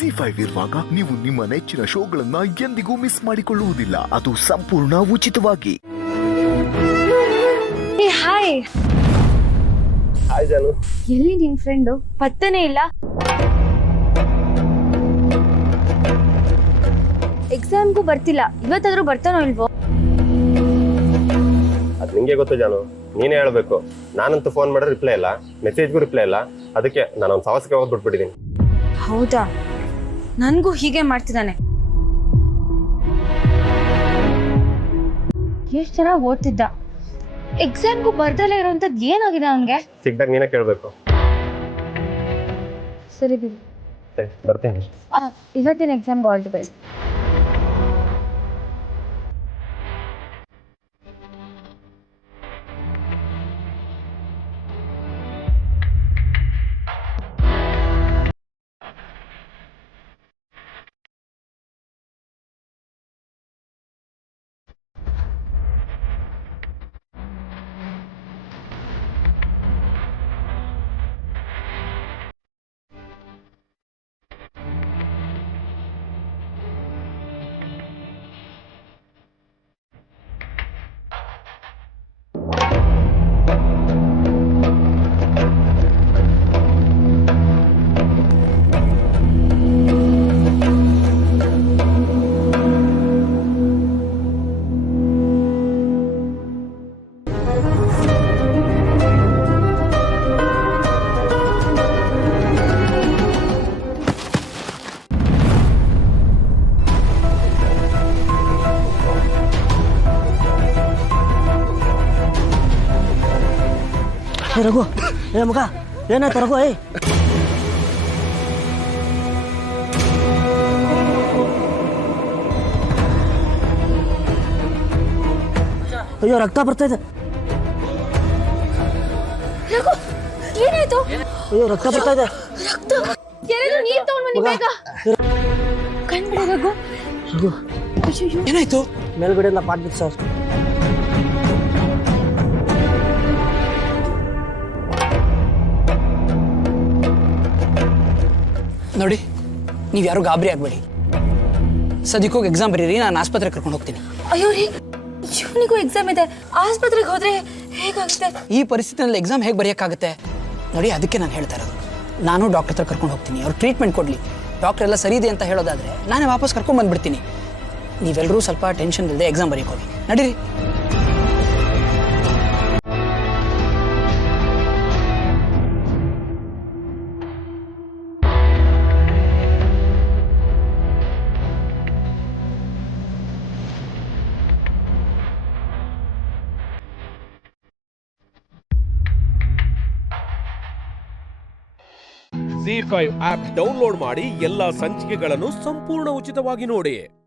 ಜಿ5 ಇರುವಾಗ ನೀವು ನಿಮ್ಮ ನೆಚ್ಚಿನ ಶೋಗಳನ್ನ ಎಂದಿಗೂ ಮಿಸ್ ಮಾಡಿಕೊಳ್ಳುವುದಿಲ್ಲ. ಅದು ಸಂಪೂರ್ಣ ಉಚಿತವಾಗಿ. ಹಾಯ್ ಹಾಯ್ ಜಾನು. ಎಲ್ಲಿ ನಿನ್ ಫ್ರೆಂಡು? ಪತ್ತೆನೇ ಇಲ್ಲ. ಎಕ್ಸಾಮ್ಗೂ ಬರ್ತಿಲ್ಲ. ಇವತ್ತಾದ್ರೂ ಬರ್ತಾನೋ ಇಲ್ವೋ? ಅದು ನಿಂಗೆ ಗೊತ್ತು ಜಾನು, ನೀನೇ ಹೇಳ್ಬೇಕು. ನಾನಂತೂ ಫೋನ್ ಮಾಡಿದ್ರೆ ರಿಪ್ಲೈ ಇಲ್ಲ, ಮೆಸೇಜ್ಗೂ ರಿಪ್ಲೈ ಇಲ್ಲ. ಅದಕ್ಕೆ ನಾನು ಒಂದು ಸವಾಸಕ್ಕೆ ಹೋಗಿ ಬಿಟ್ಬಿಟ್ಟಿದ್ದೀನಿ. ಹೌದಾ? ನನ್ಗೂ ಹೀಗೆ ಮಾಡ್ತಿದ್ದಾನೆ. ಎಷ್ಟು ಚೆನ್ನಾಗಿ ಓದ್ತಿದ್ದ. ಎಕ್ಸಾಮ್ಗೂ ಬರ್ದಲ್ಲೇ ಇರೋಂಥದ್ದು ಏನಾಗಿದೆ ಅವನ್ಗೆ? ಸಿಕ್ದಾಗ ನೀನೇ ಕೇಳಬೇಕು. ಸರಿ ಬಿಡಿ, ಬರ್ತೇನೆ. ಇವತ್ತಿನ ಎಕ್ಸಾಮ್ಗೆ ಆಲ್ ದಿ ಬೆಸ್ಟ್. ರಘು, ಏ ಮಗ, ಏನಾಯ್ತು ರಘು? ಅಯ್ಯೋ, ರಕ್ತ ಬರ್ತಾ ಇದೆ. ಏನಾಯ್ತು? ಅಯ್ಯೋ, ರಕ್ತ ಬರ್ತಾ ಇದೆ. ನೀರ್ ತಗೊಂಡ್ ಬನ್ನಿ ಬೇಗ. ಕಣ್ಬಿಡಿ ರಘು. ರಘು, ಏನಾಯ್ತು? ಮೇಲ್ಗಡೆಯಿಂದ ಪಾಟ್ ಬಿತ್ತು ಸರ್. ನೋಡಿ, ನೀವು ಯಾರು ಗಾಬರಿ ಆಗಬೇಡಿ. ಸದ್ಯಕ್ಕೆ ಎಕ್ಸಾಮ್ ಬರೀರಿ, ನಾನು ಆಸ್ಪತ್ರೆಗೆ ಕರ್ಕೊಂಡು ಹೋಗ್ತೀನಿ. ಅಯ್ಯೋ ರೀ, ಇವನಿಗೂ ಎಕ್ಸಾಮ್ ಇದೆ. ಆಸ್ಪತ್ರೆಗೆ ಹೋದ್ರೆ ಹೇಗಾಗುತ್ತೆ? ಈ ಪರಿಸ್ಥಿತಿನಲ್ಲಿ ಎಕ್ಸಾಮ್ ಹೇಗೆ ಬರೆಯೋಕ್ಕಾಗುತ್ತೆ? ನೋಡಿ, ಅದಕ್ಕೆ ನಾನು ಹೇಳ್ತಾ ಇರೋದು. ನಾನು ಡಾಕ್ಟರ್ ಹತ್ರ ಕರ್ಕೊಂಡು ಹೋಗ್ತೀನಿ, ಅವ್ರು ಟ್ರೀಟ್ಮೆಂಟ್ ಕೊಡಲಿ. ಡಾಕ್ಟರ್ ಎಲ್ಲ ಸರಿ ಇದೆ ಅಂತ ಹೇಳೋದಾದರೆ ನಾನೇ ವಾಪಸ್ ಕರ್ಕೊಂಡು ಬಂದುಬಿಡ್ತೀನಿ. ನೀವೆಲ್ಲರೂ ಸ್ವಲ್ಪ ಟೆನ್ಷನ್ ಇಲ್ಲದೆ ಎಕ್ಸಾಮ್ ಬರೆಯೋಕೆ ಹೋಗಿ. ನಡೀರಿ. ಜಿ5 ಆಪ್ ಡೌನ್ಲೋಡ್ ಮಾಡಿ ಎಲ್ಲಾ ಸಂಚಿಕೆಗಳನ್ನು ಸಂಪೂರ್ಣ ಉಚಿತವಾಗಿ ನೋಡಿ.